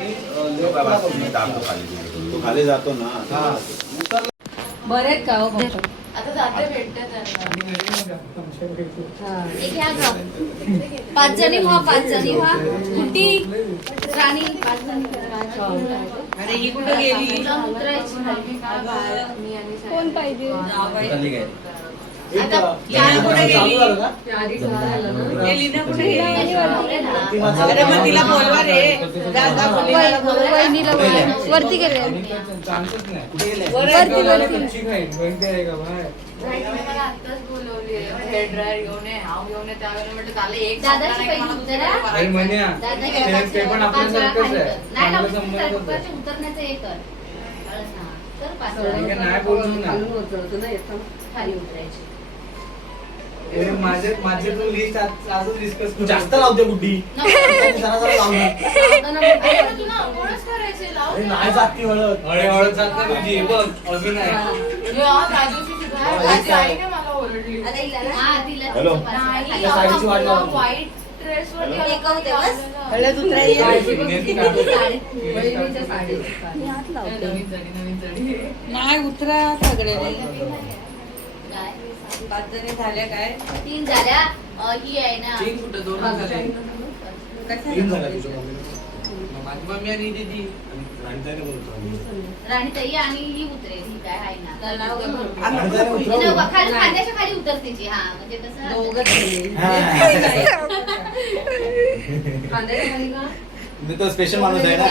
तो खाली जातो ना. बरेच का हो आता जाते भेटते पाच जणी व्हा कुठे राणी अरे ही कुठं गेली कोण पाहिजे लीना कुठे गेली अरे मग तिला बोलवा रे वहिनीला वरती गेले आताच बोलवली हेअर ड्रायर घेऊन ये हाव घेऊन ये त्यावेळेला म्हटलं त्याला एक उतरण्याचं एक खाली उतरायची माझे तू लिस्ट अजून डिस्कस करू. जास्त लावते बुड्डी. जरा लावणार. नाही जात ती हळद. हळद जात ना तुझी बघ अजून आहे. मला ओरडली हॅलो. साडीची वाट लावून. व्हाईट ड्रेस वर हळद उतरायची नाही उतरा सगळे पाच जणी झाल्या काय 3 झाल्या ही आहे ना 3 कुठं 2 झाले. 3 झाल्या तुझ्या मम्मीला. माझी मम्मी आणि दीदी राणीताई आणि ही उतरेल ही काय आहे ना उतरव. खांद्याच्या खाली उतरते ती हा म्हणजे कसं मी तो स्पेशल माणूस आहे ना.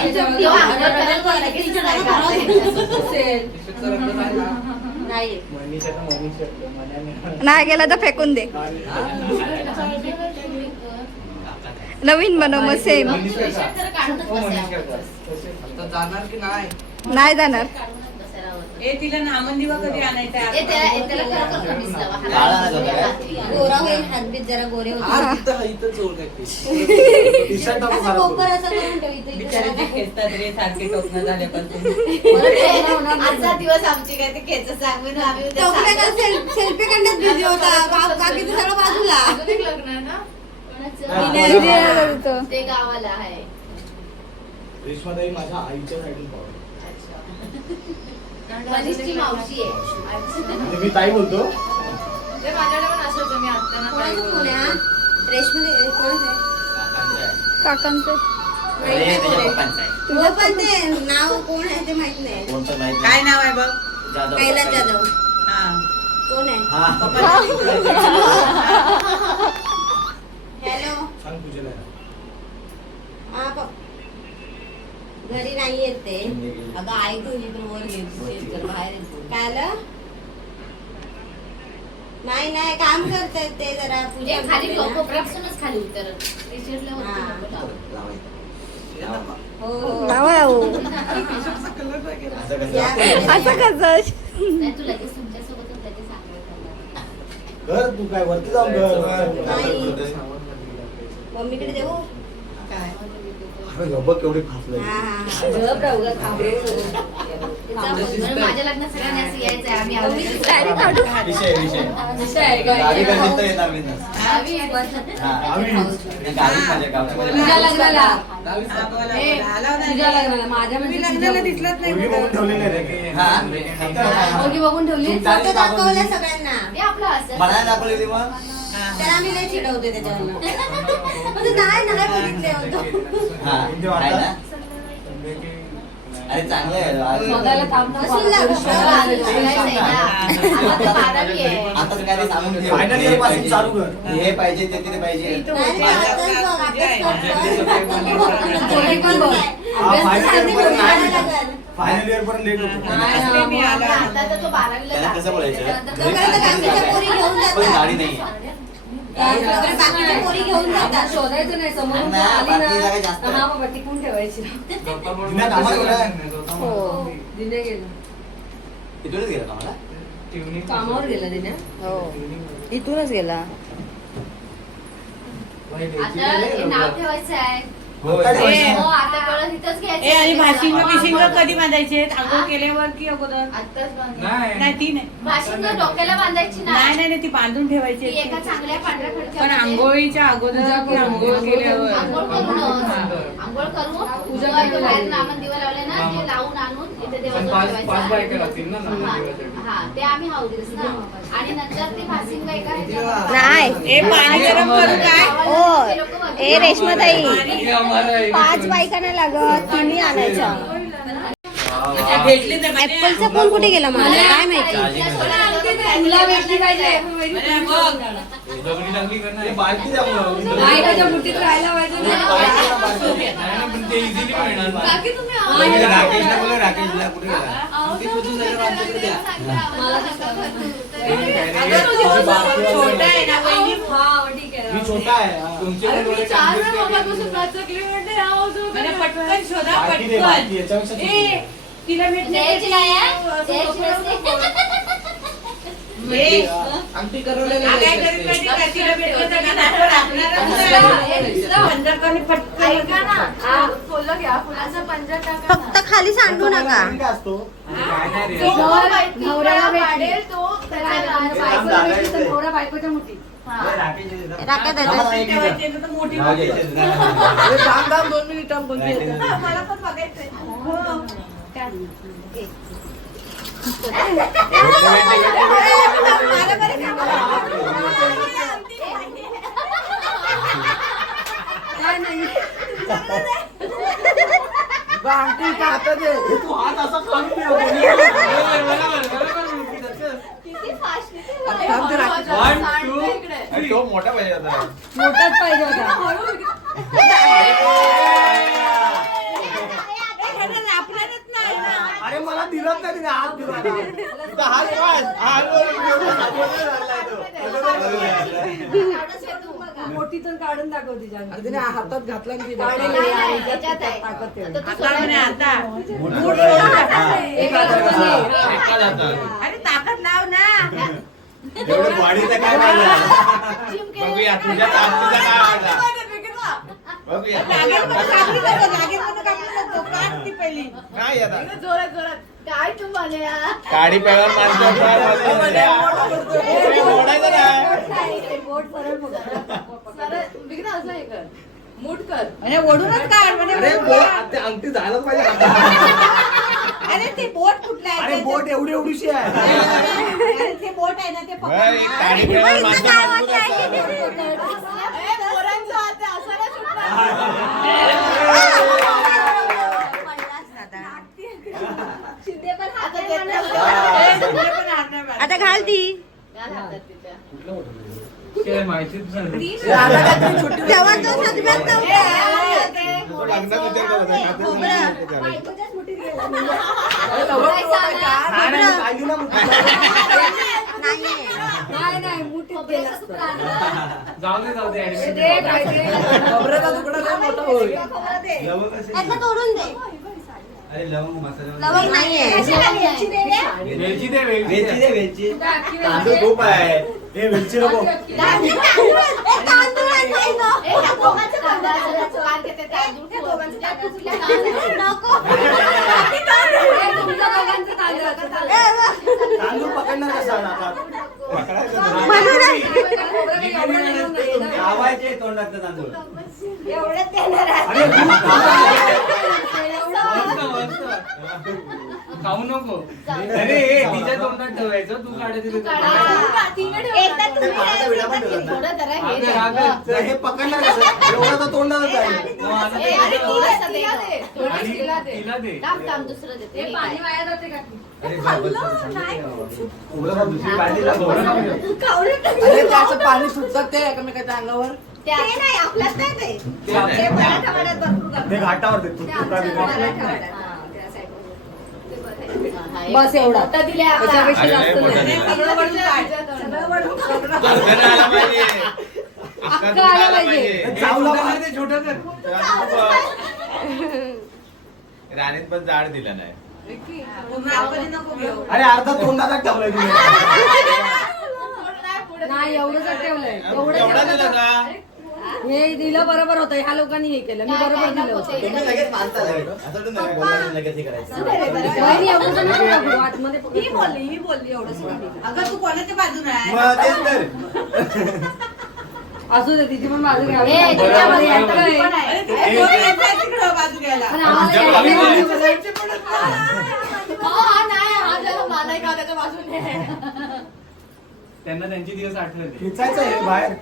नाही गेला तर फेकून दे नवीन बनव मग सेम जाणार की नाही नाही जाणार ए तिला नामंदिवा कधी आणायचं गोरा होईल हातबीत जरा गोरे इथं चोर बिचारे खेचतात रे सारखे टोकणं झाल्यापासून आजचा दिवस आमची काय ते खेच सांगून आम्ही सेल्फी काढण्यात बिझी होता बाकीचं सगळं बाजूला लग्न आहे ना ते गावाला आहे रेशमाताई माझ्या आईच्या साईडून पावलं. मनीषची मावशी आहे म्हणजे मी ताई बोलतो. ते माझ्याकडे पण असंच मी आत्ताना काकांचे पण ते नाव कोण आहे ते माहित नाही कोणतं माहित काय नाव आहे बघ कैलास जाधव हा कोण आहे हॅलो सांग पूजेला. घरी नाही येत ते अगं आई तू इकडे वर गेली बाहेर काय नाही नाही काम करतात ते जरा पूजा खाली कोपऱ्यापासूनच खाली उतरत हो असं कसं नाही तू लगेच तुमच्यासोबत लगेच सांगत घर तू काय वरती जाऊन घर. मम्मीकडे देऊ बघ केवढी फासलंय. माझ्या लग्नात सगळ्यांनी असं यायचंय आम्ही विषय गाडी का जिथं येणार नाही ना. आम्ही लग्नाला दिसलंच नाही पूर्वी बघून ठेवलेले रे. बघून ठेवली फोटो दाखवले सगळ्यांना हे आपलं असं मला दाखवली ती मग त्याला आम्ही लय चिडवते त्याच्यावर म्हणजे नाही बघितले होतो आहे ना. अरे चांगलं आहे. आता काय ते सांगून ठेव. हे पाहिजे ते तिथे पाहिजे. फायनल इयर पर्यंत लेट होतो. तो 12वीला त्याला कसं बोलायचं पण गाडी नाही पोरी घेऊन जातात शोधायचं नाही समोर हा बाबा टिकून ठेवायची दिने गेला इथूनच गेला का मला कामावर गेला दिने हो इथूनच गेला आता हे नाव ठेवायचं आहे आता ए, हो आता कळस इथंच घ्यायचं. ए आणि भाशिंग बिशिंग कधी बांधायचे आंघोळ केल्यावर की अगोदर? आत्ताच बांधलं. नाही ती नाही. भाशिंग डोक्याला बांधायची ना. नाही नाही ती बांधून ती ठेवायची एका चांगल्या पांढऱ्या पण फडक्यामध्ये. आंघोळीच्या अगोदर की आंघोळ केल्यावर? आंघोळ करूनच. आंघोळ करून पूजा इथे बाहेर नामन दिवा लावले ना ते लावून आणून इथे देवाजवळ ठेवायचं. हा ते आम्ही हाऊस ना आणि नंतर ते भासिंग एका ह्याच्यावर- नाही ए पाणी गरम करू काय? ओ ए रेश्माताई 5 बायका नाही लागत, तुम्ही आणायच्या. भेटली तर म्हणजे- ऍपलचा फोन कुठे गेला मला काय माहिती. तुला भेटली पाहिजे. अरे बघ. बालकी द्या मग. बायकाच्या मुठीत राहायला पाहिजे ना. बाकी तुम्ही आवाज- राकेशला बोला, राकेशला कुठे गेला? आवाज- मला सांगा. छोटा आहे ना वहिनी. हा, ठीक आहे. मी छोटा आहे हा. अरे मी 4 वेळा मोबाईलपासून वाचकली म्हणते, हा, आवाज- म्हणजे पटकन शोधा बाकी दे, बाकी. पटकन. याच्यापेक्षा छोटी. ए तिला भेटली द्यायची नाही, हा? द्यायची नसते. ए, आमटी काय करीत माहिती का? तिला भेटलं तर का आपण आपल्याला पंधरकाने पटकन ऐका ना, हा, फुलं घ्या, फुलाचा पंजा टाका ना. फक्त खाली सांडू नका. काय असतो? जो नवऱ्याला वाढेल तो त्याला बायकोला भेटली तर नवरा बायकोच्या मुठीत. हा. राकेश येते. राका दादा. आम्हाला एक मिनिट. ठेवायचे ना तर मोठी नाव मोठी. घ्यायचं नाही. थांब थांब 2 मिनिटं बघ. मला पण बघायचंय. हो. आमटी का हातात दे. तू हात असा काढून दे. किती फास्ट किती थांब ते राकेश. सांडलं इकडे. अरे तो मोठा पाहिजे आता. मोठाच पाहिजे होता. अरे मला दिलंच नाही तिने हात दिला. तिथं हात काय? हात मोठीतून काढून दाखव तिच्या. अरे तिने हातात घातला आणि ती काढेल. बाहेर. नाही, ह्याच्यात आहे. ताकद ठेव. आता तू आता म्हणे आता. अरे ताकद लाव ना. एवढं बॉडीचं काय वाढलं? बघूया तुझ्या ताकदीचा काय वाढला? बघूया. काय आता? जोरात जोरात काय तू म्हणे काडी पेवर मारतो. मोडायचं नाही. बोट सरळ बघ. बिघडा असं हे कर मूठ कर. म्हणजे ओढूनच काढ म्हणजे अरे बोट. ते अंगठी जायलाच पाहिजे. अरे ते बोट कुठलं आहे? अरे बोट एवढी एवढीशी आहे. अरे ते बोट आहे ना ते बरं, एक काडी पेवर माणसं मजबूत असतात. ए, पोरांचं हात आहे, असं नाही सुटणार. शिंदे पण हात आता आहे ते- म्हणा. ए, तुझे पण हात नाही बांधले. आता घाल ती. घाल हातात तिच्या. आता काहीतरी छोटी तेव्हा तो सगळ्यात ए, नव्हता. ते तो लग्नात विचार करत होता. खातच नाही ते करायचं. बायकोच्याच मुठीत गेला. अरे लवकर काय बोलायचं. सांगा? नाही, नाही, पाहिली ना मग. नाहीये. नाही नाही मुठीत गेला. खोबऱ्याचं सूत्र आणलं. खबऱ्याचा तुकडा लय मोठा होईल. लवंग असेल. त्यातलं तोडून दे. अरे लवंग मसाला. लवंग नाहीये. वेलची दे रे. वेलची दे, वेलची दे, वेलची. तांदूळ खूप आहे. हे वेलची नको. तांदूळ नाही ना. ए, ह्या दोघांचं तांदूळाचं कान घेते, तांदूळ ठेव. तुझ्या कुठल्या तांदूळ? नको. ए, तुमच्या दोघांचं तांदूळाचं तांदूळ. तांदूळ पकडणार कसा आता? पकडायचं नाही. म्हणून लावायचे तोंडात ते तांदूळ. एवढं देणार आहे. अरे दूध खाऊ नको चालेल. अरे हे तिच्या तोंडात ठेवायचं तू काढायचं तू तिच्या काढा. तोंडात. तिने एकदा ठेवलं. तुम्ही पाण्याचा विडा पण ठेवला. थोडं जरा हे रागत, दे. रागत. तर हे पकडणार कसं? एवढा तर तोंडातच आहे. ए, अरे थोडंसं दे गं. थोडंसं आणि तिला दे. तिला दे. थांब, थांब, दुसरं देते. हे पाणी वाया जाते का? अरे उघडं दुसरी बाजू लागू. अरे त्याचं पाणी सुटतात ते एकमेकाच्या अंगावर. ते नाही आपल्यात नाही ते. ते आहे. ते मराठवाड्यात भरपूर करतात. ते घाटावर ते तूप तुका बिका. मराठवाड्यात. बस एवढा आता दिले त्याच्यापेक्षा जास्त नाही. अरे, सगळं वळून काढ. सगळं वळून गर्दन आला पाहिजे. अख्खा दूध आला पाहिजे. हे चावला छोटं पाहिजे. कर, ते छोटं कर. तर आता राणीत पण जाड दिला नाही. मापाने नको घेऊ. अरे अर्धा तोंडातच ठेवलाय तुम्ही. नाही एवढं जर ठेवलंय एवढा दिला का? हे दिलं बरोबर होतं ह्या लोकांनी हे केलं मी बरोबर दिलं होतं तुम्ही लगेच मानता लगेच असं तर नाही बोलणार लगेच हे करायचं वहिनी एवढं नका पकडू, आतमध्ये पकडू. ही बोलली एवढंच अगं तू कोणाच्या बाजूने आहे मग तेच तर असू दे तिची पण बाजू घ्यावी ए, त्याच्यामध्ये बरोबर, येतं काय? बरोबर. अरे तिथे दोन येत आहेत तिकडं बाजू घ्यायला पण आम्हाला आम्ही यायला पण- नाही. हा नाही हा जरा मला का त्याच्या बाजूने त्यांना त्यांचे दिवस आठवले खिचायचं आहे बाहेर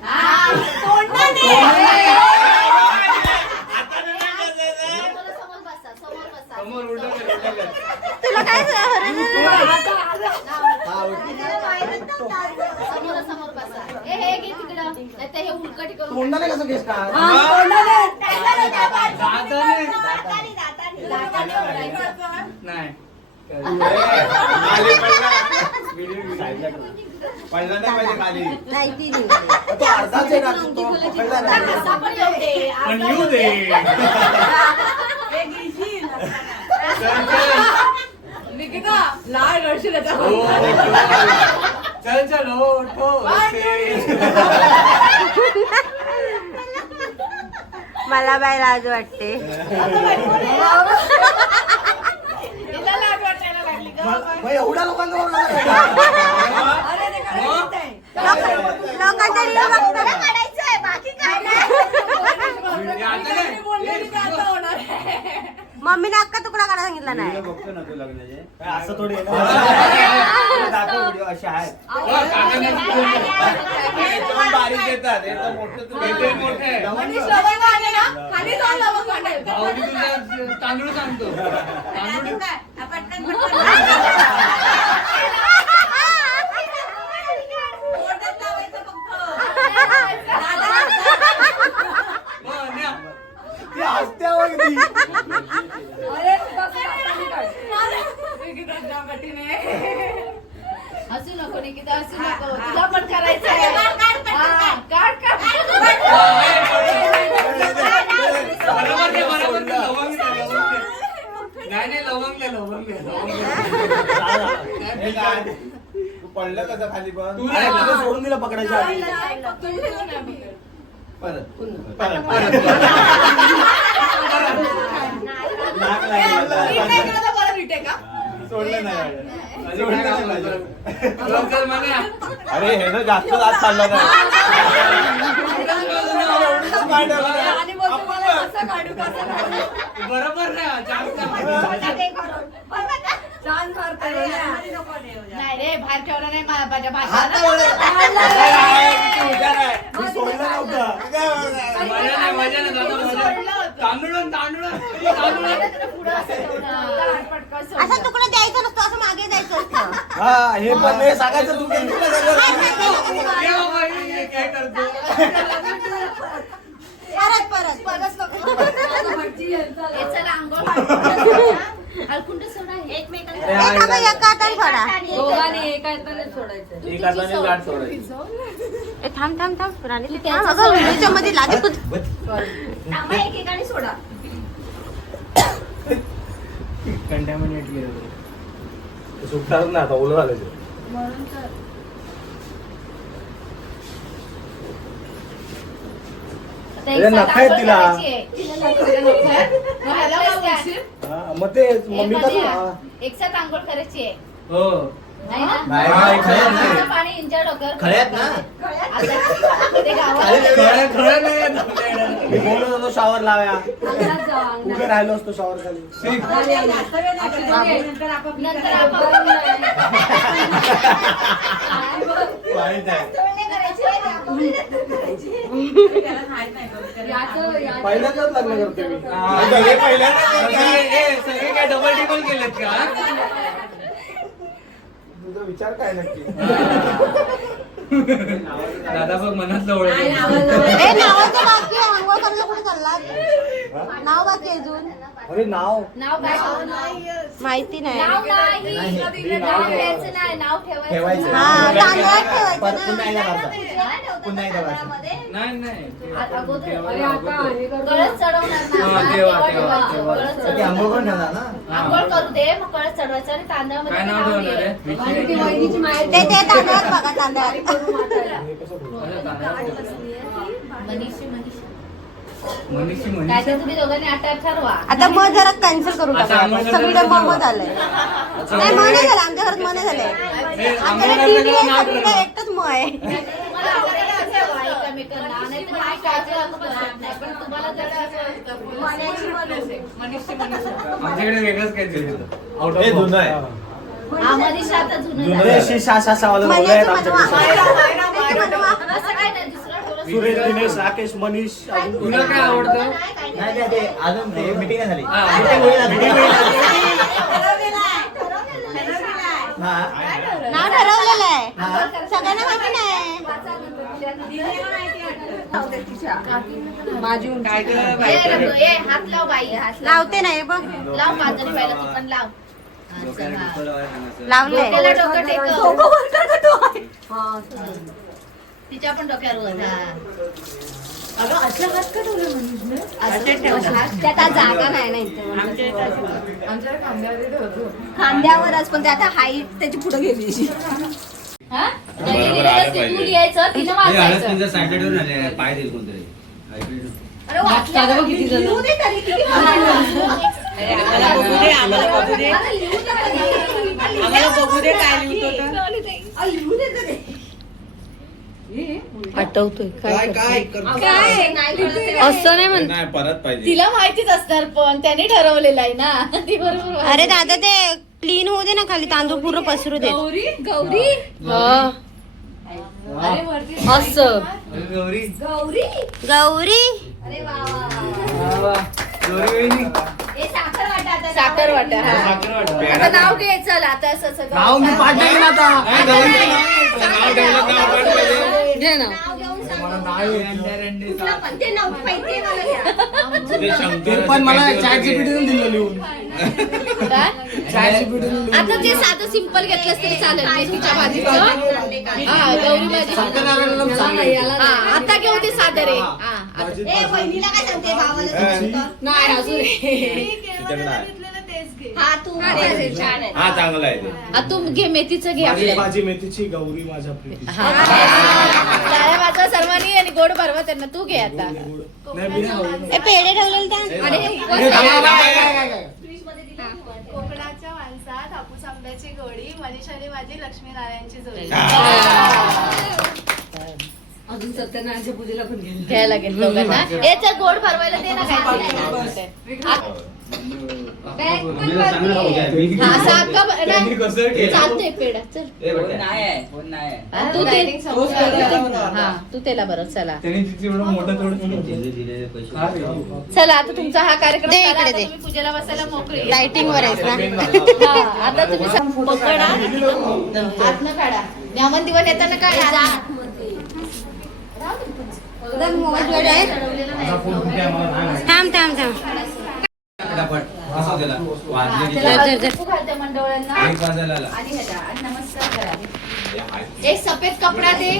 समोर बसा समोर बसा समोर उलटं कर, उलटं कर. तुला काय समोर समोर बसा हे घे तिकडं नाही तर हे उलकटी करून तोंडाला कसं घेस का दाताने नाही खाली पडला नाही पाहिजे खाली नाही ती तो अर्धाच आहे ना तो पकडला नाही असा पण येऊ दे पण येऊ दे हे घेशील. निकिता लाड रडशील हो, चल चल हो उठो मला बाय लाज वाटते तिला लाड वाटायला लागली गं. मग एवढ्या लोकांजवळ लोकांच्या रिव्ह्यू बघताना काढायचंय बाकी काय मी बोललेली ते आता होणार आहे. मम्मीने अक्का तुकडा काढा सांगितला नाही बघतो ना तू लग्नाचे असं थोडी आहे ना. दाखव व्हिडिओ असे आहेत हे एकदम बारीक येतात हे तर मोठं तू हे तरी मोठं आहे. आणि लवंग आले ना खाली जाऊन लवंग काढायचं. भाऊजी तुला तांदूळ सांगतो तांदूळ काय? हा, पटकन पटकन. ओरडत लावायचं फक्त. हो, न्या. ती हसत्या वगैरे निकिता जाम कठीण आहे. हसू नको निकिता हसू नको तुला पण करायचं आहे. हा, काढ काढ बरोबर दे, बरोबर दे, लवंग दे, लवंग दे. नाही नाही लवंग दे, लवंग दे, लवंग दे. हे काय? तू पडलं कसं खाली पण तू अरे, नाही. तुला सोडून दिलं पकडायच्या आधी परत परत परत नाक लागलं. परत रिटेक का सोडलं नाही अजून काय करायचं? चल, चल, मान्या. अरे हे ना जास्त जात चाललं नाही आणि मग तुम्हाला कसं काढू कसं काढू बरोबर ना जास्त नाही रे बाहेर ठेवलं नाही माझ्या हात भाषा मी सोडलं नव्हतं मजा नाही मजा नाही दादा मजा तांदूळ तांदूळ असा तुकडा द्यायचा नसतो असं मागे जायचं असतं हा हे पण हे सांगायचं तू गेली ना काय करतो परत परत हलकुंड सोडा एकमेकांना एका हाताने सोडा दोघांनी एका हाताने सोडायचं एक हाताने लाट सोडायची ए, थांब थांब थांब राणी थांब अगं व्हिडिओच्या मध्ये लादी कुठ थांबा एकेकाने सोडा कंटॅमिनेट केलं सुटणार ना आता ओलं झालं ते. म्हणून तर अरे नखं आहेत तिला. हा, मग ते मम्मी कसं एक साथ आंघोळ करायची आहे हो नाही ना नाही, नाही, खळ्यात नाही. आमचं पाणी इंच्या डोक्यावर खळ्यात ना? आता ते गावात खरं खरं नाही आहे आपल्या येण्यात. मी बोलत होतो शॉवर लाव्या अंगणात जाऊ, अंगणात. उभे राहिलो असतो शॉवर खाली जास्त वेळ नाही करायचं. नंतर आपापली नंतर करायची. आपण माहित आहे त्याला माहित नाही करू. पहिल्यांदाच लग्न करते मी हा. सगळे पहिल्यांदाच सगळे काय डबल टिबल केलेत का तुझा विचार काय नक्की दादा बघ मनातलं ओळख ए नावाचं बाकी आहे आंघोळ करायला कुठे चालला नाव बाकी आहे अजून अरे नाव नाव काय माहिती नाही नाव नाही नाव घ्यायचं नाही नाव ठेवायचं ठेवायचं. हा तांदळात ठेवायचं परत पुन्हा ना. एकदा करतात. पुन्हा एकदा करतात. नाही नाही अगोदर अगोदर. कळस चढवणार हा, ना तेव्हा, तेव्हा तेव्हा, ठेवायचं. तेव्हा. कळस तर ते आंघोळ पण ठेवणार ना हा. आंघोळ करू दे मग कळस चढवायचं आणि तांदळामध्ये काय ते नाव नाव ठेवणार आहे? लिहायचं. ते तांदळात बघा तांदळात हे कसं बोलू? अरे, तांदूळ. मनीषी काय ते तुम्ही दोघांनी आता ठरवा. आता मग जरा कॅन्सल करू आता टाका. आम्हाला सगळीकडे जरा मग झालंय. नाही मग नाही झालं आमच्या घरात मग नाही झालंय. आमच्याकडे टीव्ही आहे सगळीकडे एकटंच मग आहे. तुम्हाला आवडायला असेल वा एकमेकांना, नाहीतर नाही काय ते असं बसत नाही. पण तुम्हाला जर असं आमच्याकडे वेगळंच काय ते हे जुनं आहे. हा, मनीषा आता जुनं जुनं झालं. आहे. अशी सहा वाला मुलं आहेत आमच्याकडे. असं काय नाही, दुसरं थोडं सुरेश, दिनेश, राकेश, मनीष अजून तुला काय आवडतं? नाही ते अजून ते मीटिंग नाही झाली. हा. Meeting होईल आता. नाव ठरवलेलं आहे. सगळ्यांना माहिती नाही. हात लाव बाई, हात लाव. लावते नाही बघ. लाव माझं पहिला तू पण लाव. लावले. डोक्याला डोकं टेकव. तिच्या पण डोक्यावर वर. त्यात आज जागा नाही ना इथे. खांद्यावरच पण ते आता हाईट त्याची पुढे गेली. हा? ज्याने लिहिलेलं ते तू लिहायचं, तिनं वाचायचं. साईडला ठेवून आले पाय देईल कोणतरी. अरे वाचलं किती जण. लिहू दे तरी किती आम्हाला बघू दे, आम्हाला बघू दे. आम्हाला बघू दे काय लिहितो तर. लिहू दे तरी. आठवतोय काय असं नाही म्हण. नाही परत पाहिजे. तिला माहितीच असणार पण त्याने ठरवलेलं आहे ना. ती बरोबर. अरे दादा ते क्लीन होऊ दे ना खाली तांदूळ पूर्ण पसरू दे. गौरी असं गौरी गौरी अरे वा वा. वा. गौरी वहिनी. हे साखर वाटा आता. साखर वाटा. हा. साखर वाटतं. आता नाव घे चल आता असं सगळं. नाव मी पाठ टाकेन आता. नाही, गौरीचं नाव ठेवलं का आपण पाहिजे? घे ना. नाव घेऊन सांग. मला नाव येत नाही. रंडी तुला पण ते नाव माहितीये मला घ्या. ते शंकर ते पण मला चॅट जीपीटीने दिलं लिहून. काय? चॅट जीपीटीने आता ते साधं सिंपल घेतलंस तरी चालेल. मेथीच्या भाजीचं. हा गौरी भाजी. सत्यनारायण सांगितलं. हा आता घेऊ ते साधं रे. हा आता. ए बहिणीला काय सांगते भावाला सांगते का? नाही अजून. तिच्याकडे आहे. हा तू छान आहे. हा चांगला आहे ते. आ, तू घे मेथीचं घे माझी आपल्या. भाजी मेथीची गौरी माझ्या प्रीतीची. टाळ्या वाजवा सर्वांनी आणि गोड भरवा त्यांना. तू घे आता. नाही मी नाही आवडत. ए पेढे ठेवलेले त्या. आणि हे हे थांबा, काय. कोकणाच्या माणसात हापूस आंब्याची गोडी, मनीषाने माझी लक्ष्मीनारायणची जोडी. अजून सत्यनारायणच्या पूजेला पण गेले. घ्यायला लागेल दोघांना. याच्या गोड भरवायला दे ना काय. हा साखा त्यांनी कसं केलं? चालते पेढा चल. हा, तू ते हा तू त्याला बरं चला. त्यांनी तिथे एवढं मोठं थोडं हा रे. चला आता तुमचा हा कार्यक्रम दे झाला. इकडे आता दे. तुम्ही पूजेला बसायला मोकळे. लाइटिंग वर आहेस ना. हा, आता तुम्ही पकडा आतनं काढा. न्यामन दिवस येताना काढा. मोबाईल आहे. चढवलेलं नाही. थांब थांब थांब. फटाफट. असं त्याला. वाजले की त्याला जर, जर. तू घालते मंडोळ्यांना. एक वाजायला आला. आणि ह्याला आणि नमस्कार करा. एक सफेद कपडा दे.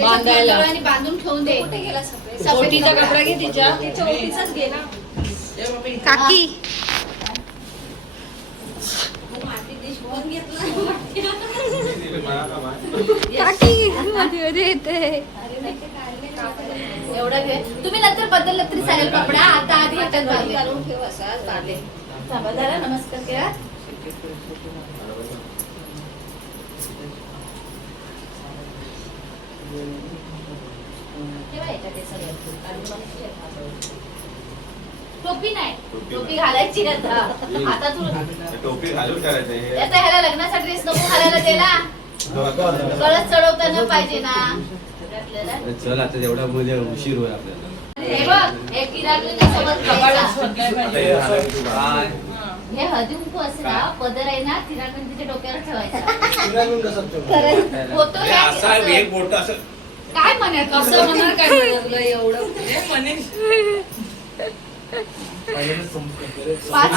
बांधायला आणि बांधून ठेवून दे. सफेदीचा कपडा घे तिच्या. काकी एवढं घे. तुम्ही नंतर बदललं तरी चालेल कपडा. आता आधी हातात घालून ठेव असा चालेल. थांबा जरा नमस्कार करा. ठेवा याच्यात हे सगळं. टोपी नाही. टोपी घालायची आता. आता तू टोपी घालून करायचं हे. आता ह्याला लग्नाचा ड्रेस नको घालायला त्याला. कळस चढवताना पाहिजे ना. चल आता जेवढा बोलले उशीर होईल आपल्याला. हे बघ हे किराणा सोबत घ्यायचा. आता हे घालायचं तू घाल. हे हळदी कुंकू असं ना पदर आहे ना किराणा तिच्या डोक्यावर ठेवायचा. होतो हे या- असा एक बोट असं. काय म्हणाल कसं म्हणणार काय म्हणलं एवढं. पाच-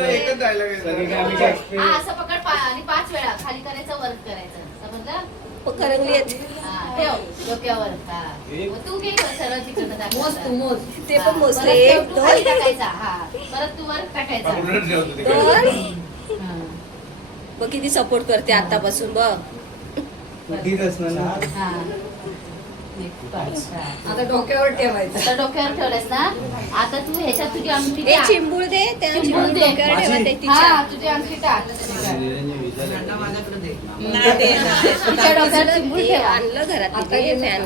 एकच dialogue आहे. सगळे काय आम्ही काय experience- हा, असं पकड आणि 5 वेळा खाली करायचं वर करायचं. समजलं? हा, ठेव डोक्यावर. हा. मग तू घे सरळ तिकडनं दाखवायचं. ते हा, पण मोजते. परत तू खाली टाकायचा. हा परत तू वर टाकायचा. पकडून ठेवतो तिकडे. बघ किती सपोर्ट करते आतापासून बघ. हा. आता डोक्यावर ठेवायचं. आता डोक्यावर ठेवलंस ना, आता तू ह्याच्यात तुझी अंगठी एक टाक. चिंबूळ दे त्या चिंबूड दे. डोक्यावर ठेवा ते तिच्या. हा, तुझी अंगठी टाक. नाही देणार. तिच्या डोक्यावर चिंबूड ते ठेवा. आणलं घरात ते फॅन.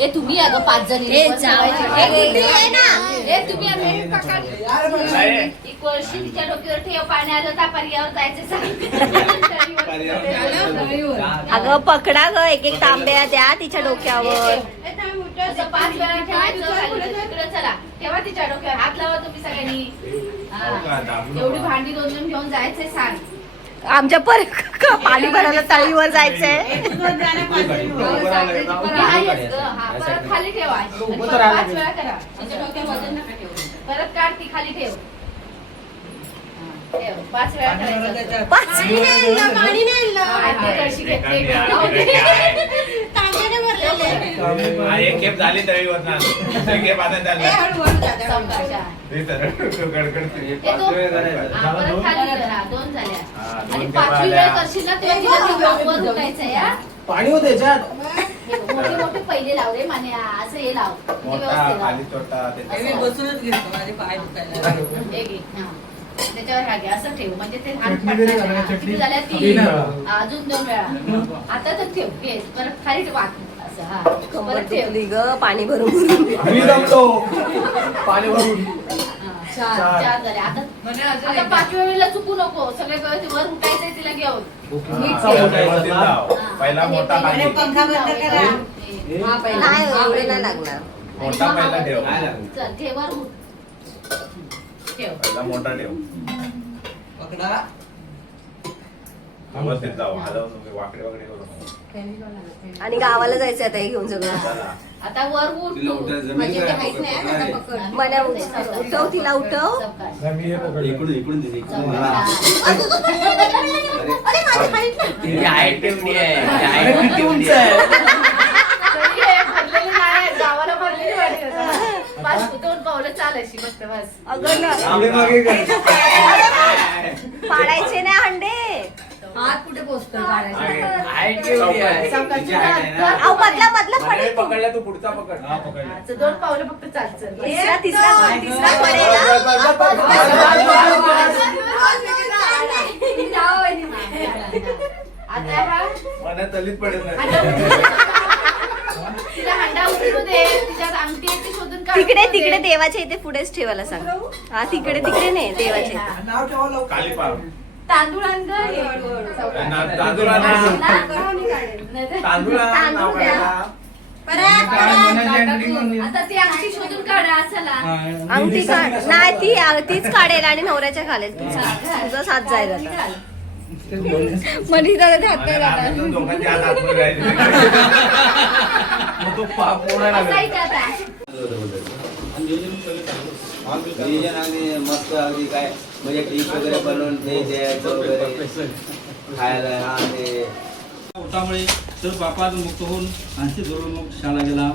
ए तुम्ही अगं 5 जणी ए, जावई. ए, गुड्डी आहे ना. ए तुम्ही अगं पकड. एक वर्षी तिच्या डोक्यावर ठेव, पाणी आलं तर पर्यावर जायचं सांग. अगं पकडा ग, एक एक तांब्या द्या तिच्या डोक्यावर. असं 5 वेळा ठेवायचं. तिकडे चला, ठेवा तिच्या डोक्यावर. हात लावा तुम्ही सगळ्यांनी. हा. एवढी भांडी 2 घेऊन जायचंय सांग. आमच्या पाणी भरायला तळीवर जायचंय. परत खाली ठेवा. आणि परत 5 वेळा करा. परत काढ ती खाली ठेव. ठेव. 5 वेळा करायचं. पाणी नाही आणलं, पाणी नाही आणलं. ते कळशी घेतली. तांब्याने भरलेले. एक खेप झाली तळीवर ना, दुसरी खेप आता चालला. सावकाश. ते तर गडगडते. हे दोन. हा, परत खाली करा. 2 झाल्या. हा, 2 आणि खेपा 5वी वेळ आल्या. करशील ना तेव्हा तिला ते वाकवत उठायचंय, हा. पाणी होते याच्यात. हे मोठे मोठे पहिले लाव रे मान्या. असं हे लाव. ते मोठा व्यवस्थित लाव. खाली छोटा ते मी बसूनच घेतो माझे पाय दुखायला. एक एक. हा. त्याच्यावर ह्या घे. असं ठेव म्हणजे ते हात पडणार नाही. हा, किती झाल्या 3. अजून 2 वेळा. आता तर ठेव. घे. परत खाली वाक. असं हा. परत ठेव. ठेवली ग पाणी भरून भरून. आम्ही जमतो पाणी भरून. हा, 4 झाले. आता 5व्या वेळेला चुकू नको. सगळे वर उठायचंय तिला घेऊन. पहिला मोठा खाली. पंखा बंद करा. नाही एवढे नाही लागणार. मोठा पहिला ठेव. चल ठेव वर उठ. ठेव. पहिला मोठा ठेव. पकडा. व्यवस्थित जाऊ. हलवू नको, वाकडे वाकडे करू नको. आणि गावाला जायचं आता हे घेऊन सगळं. चला. आता वर उठ तू. म्हणजे ते काहीच नाही आता पकड. मला उठव तिला उठव. सावकाश. मी हे पकडलं. इकडून दिली. अरे माझ्या खाली अरे किती उंच आहे. तरी हे भरलेली नाही. गावाला भरलेली वाटते आता. 2 पावलं चाल अशी फक्त बस. अगं ना पुढे मागे कर. पाडायचे नाही अंडे. हात कुठे पोचतो अहो मधला पडेल तू. पकडला तू पुढचा पकड. हा पकडला. 2 पावलं फक्त चाल चल. तिसरा पडेल आता हा मला तलीत पडत नाही. तिला हंडा उचलू दे. तिच्यात अंगठी आहे ती शोधून काढ. तिकडे देवाच्या इथे पुढेच ठेवायला सांग. हा तिकडे नाही देवाच्या इथे. नाव ठेवा लवकर. खाली पाव. तांदूळ आण गं. तांदूळ आणा. तांदूळ आणा. नाव काढायला. आता ती अंगठी शोधून काढा. चला. अंगठी काढ. नाही तीच काढेल आणि नवऱ्याच्या घालेल. तुझा साथ जाईल आता. मनी दादा हात काय जाणार. आपण दोघांचे हात आतमध्ये राहिले. मग तो पाप पोळायला लागला. बसायचं आता. नियोजन अगदी मस्त अगदी काय म्हणजे डिश वगैरे बनवून ते द्यायचं वगैरे खायला हा ते पोटामुळे तर पापात मुक्त होऊन आणखी धरून मग शाळा गेला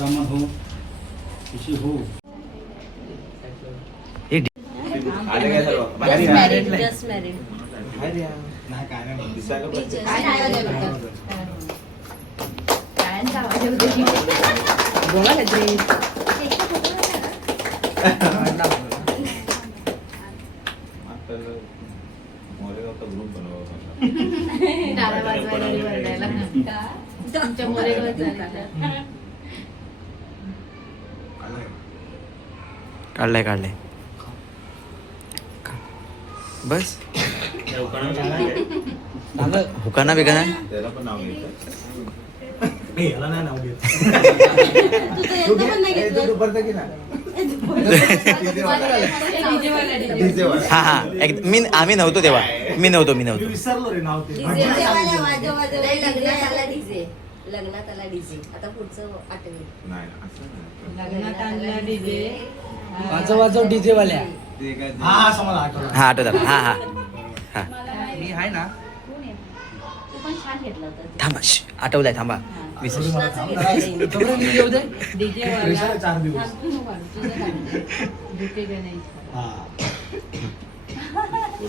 रामन हो खुशी हो. आले काय सर्व? Just married just married. नाही काय नाही दिसायला पाहिजे. काय आवाज येतो? गायांचा आवाज येतो. बोला ना टाळ्या वाजवायला आणि वरडायला. तुमच्या मोरेवर चालायला. काढलंय बस हुकाना बिकाना त्याला पण नाव घ्यायचं. याला नाही नाव घेत. तू पण नाही घेतलं. दुपारचं की नाही. हा हा आम्ही नव्हतो तेव्हा. मी नव्हतो मी विसरलो रे नाव ते. लग्नात आला डीजे. आता पुढचं आठवलं. नाही असं नाही. लग्नात आणला डीजे. वाजव डीजे वाल्या. हा समजा आठवलं. हा आठवत आला. हा हा हा मी आहे ना. तू पण छान घेतलं होतं. थांबा आठवलंय थांबा. कृष्णाचं घेतलं. डीजे कृष्णाला 4 दिवस.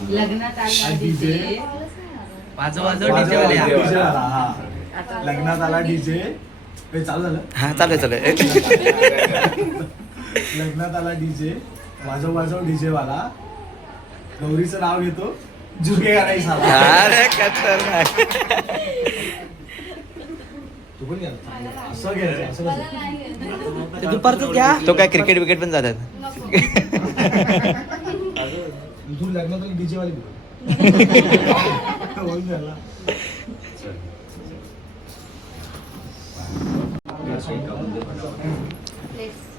लग्नात आणला डीजे. वाजव DJ वाला, हा. लग्नात आला डीजे चालू झालं. हा चालू आहे लग्नात आला डीजे वाजव डीजे वाला गौरीचं नाव घेतो झुके गाणी साला. अरे खतरनाक. तू पण घ्या. असं घ्यायचं असं कसं? दुपारचं घ्या. तो काय क्रिकेट विकेट पण जातात. तू लग्नात डीजे वाली होऊन झाला. Let's.